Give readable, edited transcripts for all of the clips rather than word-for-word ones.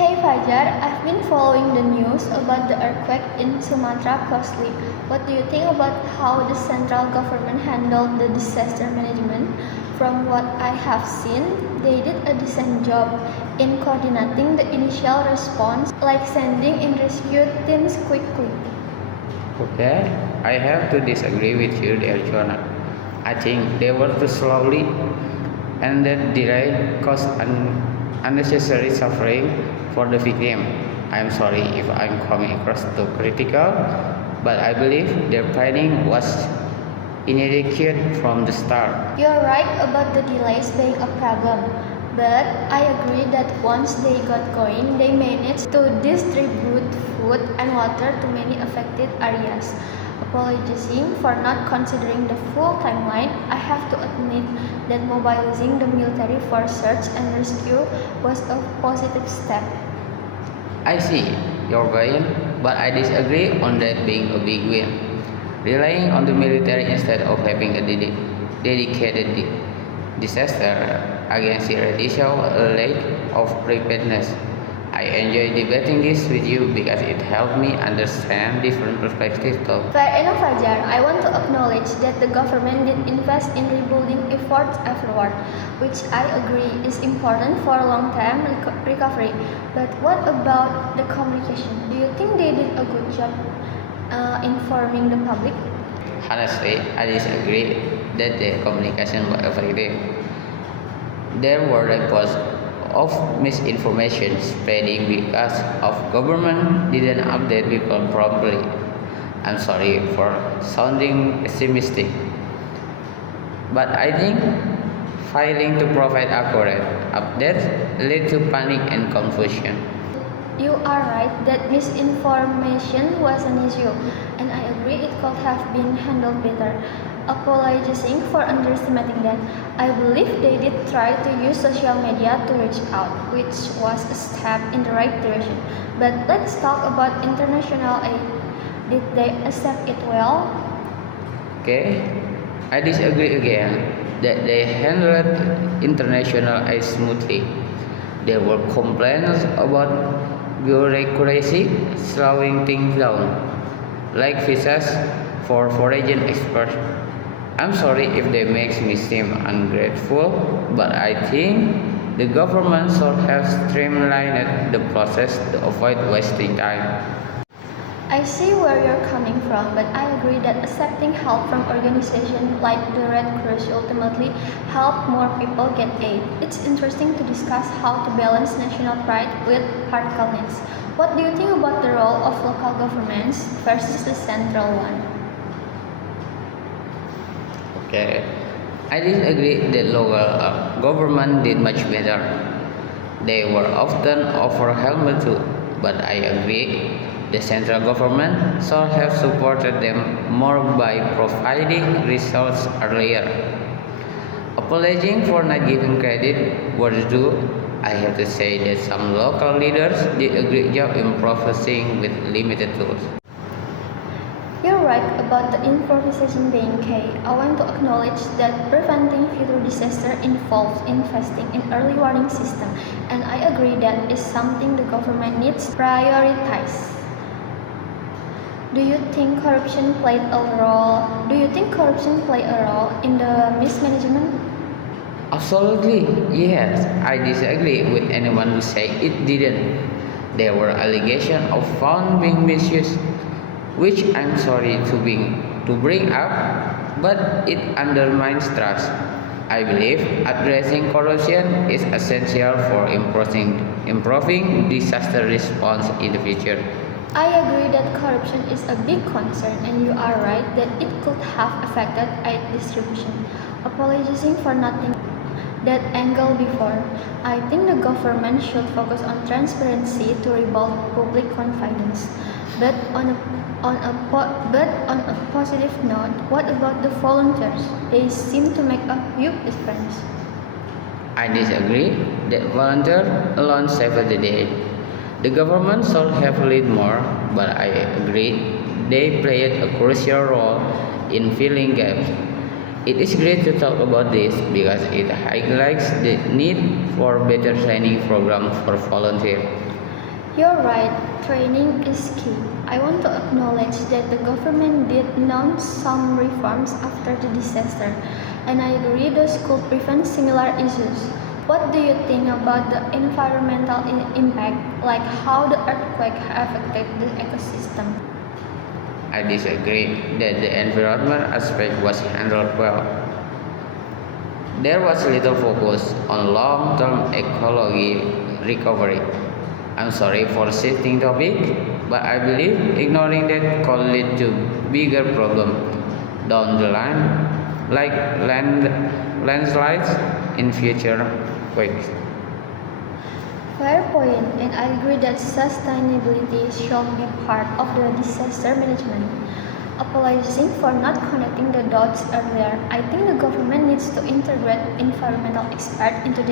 Hey Fajar, I've been following the news about the earthquake in Sumatra closely. What do you think about how the central government handled the disaster management? From what I have seen, they did a decent job in coordinating the initial response, like sending in rescue teams quickly. Okay, I have to disagree with you there, Jonah. I think they work too slowly and that delay caused unnecessary suffering for the victim. I'm sorry if I'm coming across too critical, but I believe their planning was inadequate from the start. You're right about the delays being a problem, but I agree that once they got going, they managed to distribute food and water to many affected areas. Apologizing for not considering the full timeline, I have to admit that mobilizing the military for search and rescue was a positive step. I see your point, but I disagree on that being a big win. Relying on the military instead of having a dedicated disaster against the ratio lack of preparedness. I enjoy debating this with you because it helped me understand different perspectives too. Fair enough, Fajar. I want to acknowledge that the government did invest in rebuilding efforts afterward, which I agree is important for long-term recovery. But what about the communication? Do you think they did a good job informing the public? Honestly, I disagree that the communication was effective. There were reports of misinformation spreading because of government didn't update people properly. I'm sorry for sounding pessimistic, but I think failing to provide accurate updates led to panic and confusion. You are right that misinformation was an issue, and I agree it could have been handled better. Apologizing for underestimating that, I believe they did try to use social media to reach out, which was a step in the right direction. But let's talk about international aid. Did they accept it well? Okay, I disagree again that they handled international aid smoothly. There were complaints about bureaucracy slowing things down, like visas for foreign experts. I'm sorry if that makes me seem ungrateful, but I think the government should have streamlined the process to avoid wasting time. I see where you're coming from, but I agree that accepting help from organizations like the Red Cross ultimately help more people get aid. It's interesting to discuss how to balance national pride with practical needs. What do you think about the role of local governments versus the central one? Okay, I disagree that local government did much better. They were often overwhelmed too, but I agree the central government should have supported them more by providing resources earlier. Apologizing for not giving credit where due, I have to say that some local leaders did a great job improvising with limited tools. You're right about the improvisation being key. I want to acknowledge that preventing future disaster involves investing in early warning system, and I agree that is something the government needs to prioritize. Do you think corruption played a role? Do you think corruption played a role in the mismanagement? Absolutely, yes. I disagree with anyone who say it didn't. There were allegations of funds being misused, which I'm sorry to bring up, but it undermines trust. I believe addressing corruption is essential for improving disaster response in the future. I agree that corruption is a big concern, and you are right that it could have affected aid distribution. Apologizing for nothing that angle before. I think the government should focus on transparency to rebuild public confidence. But on a positive note, what about the volunteers? They seem to make a huge difference. I disagree that volunteers alone save the day. The government should have led more, but I agree they played a crucial role in filling gaps. It is great to talk about this because it highlights the need for better training programs for volunteers. You're right, training is key. I want to acknowledge that the government did announce some reforms after the disaster, and I agree those could prevent similar issues. What do you think about the environmental impact, like how the earthquake affected the ecosystem? I disagree that the environment aspect was handled well. There was little focus on long-term ecology recovery. I'm sorry for shifting topic, but I believe ignoring that could lead to bigger problems down the line, like landslides in future quakes. Fair point, and I agree that sustainability should be part of the disaster management. Apologizing for not connecting the dots earlier, I think the government needs to integrate environmental experts into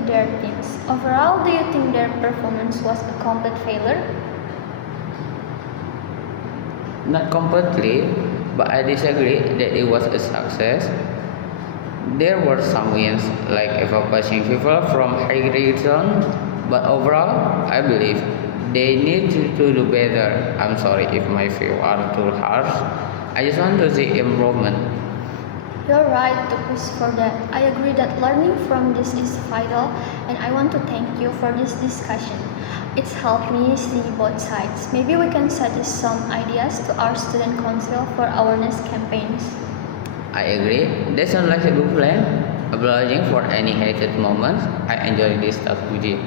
their teams. Overall, do you think their performance was a complete failure? Not completely, but I disagree that it was a success. There were some wins, like evacuating people from high-grade zones, but overall, I believe they need to do better. I'm sorry if my views are too harsh. I just want to see improvement. You're right to push for that. I agree that learning from this is vital, and I want to thank you for this discussion. It's helped me see both sides. Maybe we can suggest some ideas to our student council for awareness campaigns. I agree. That sounds like a good plan. Apologizing for any hated moments. I enjoyed this talk with you.